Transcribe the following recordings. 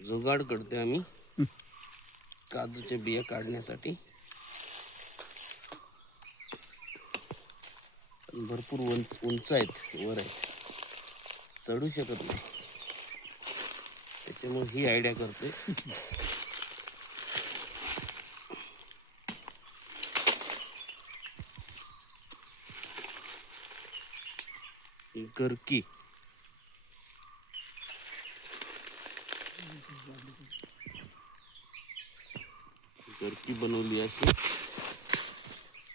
जुगाड करतोय आम्ही काजूच्या बिया काढण्यासाठी. भरपूर उंच आहेत, वर आहेत, चढू शकत नाही, त्याच्यामुळे ही आयडिया करतोय. गरकी गरकी बनवली अशी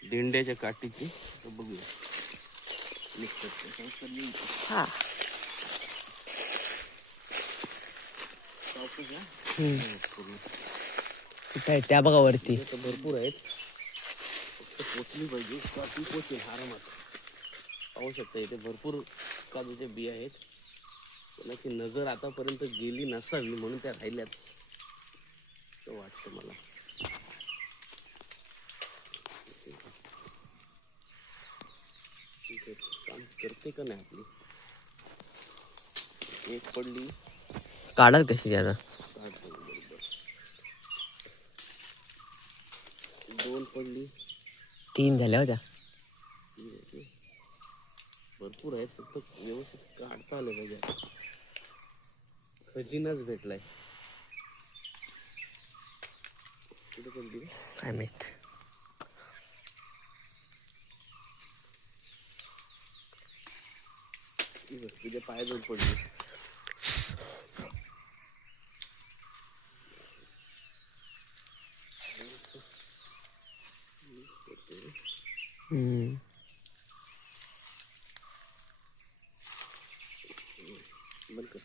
देंड्याच्या काठीची. बघूया हा कुठं आहे त्या बघा वरती. भरपूर आहेत, फक्त पोचली पाहिजे का ती पोचेल आरामात. पाहू शकता इथे भरपूर काजूच्या बिया आहेत. कोणाची नजर आतापर्यंत गेली नसावी म्हणून त्या राहिल्यात असं वाटतं मला. काम करते का नाही आपली. एक पडली, काढत कशी आता. बरोबर. दोन पडली, 3 झाल्या होत्या. भरपूर आहेत, फक्त व्यवस्थित काढता आलं पाहिजे. खजिनाच भेटलाय. कुठे पडली काय माहित. तुझ्या पायाजवळ पडली. बंद कर.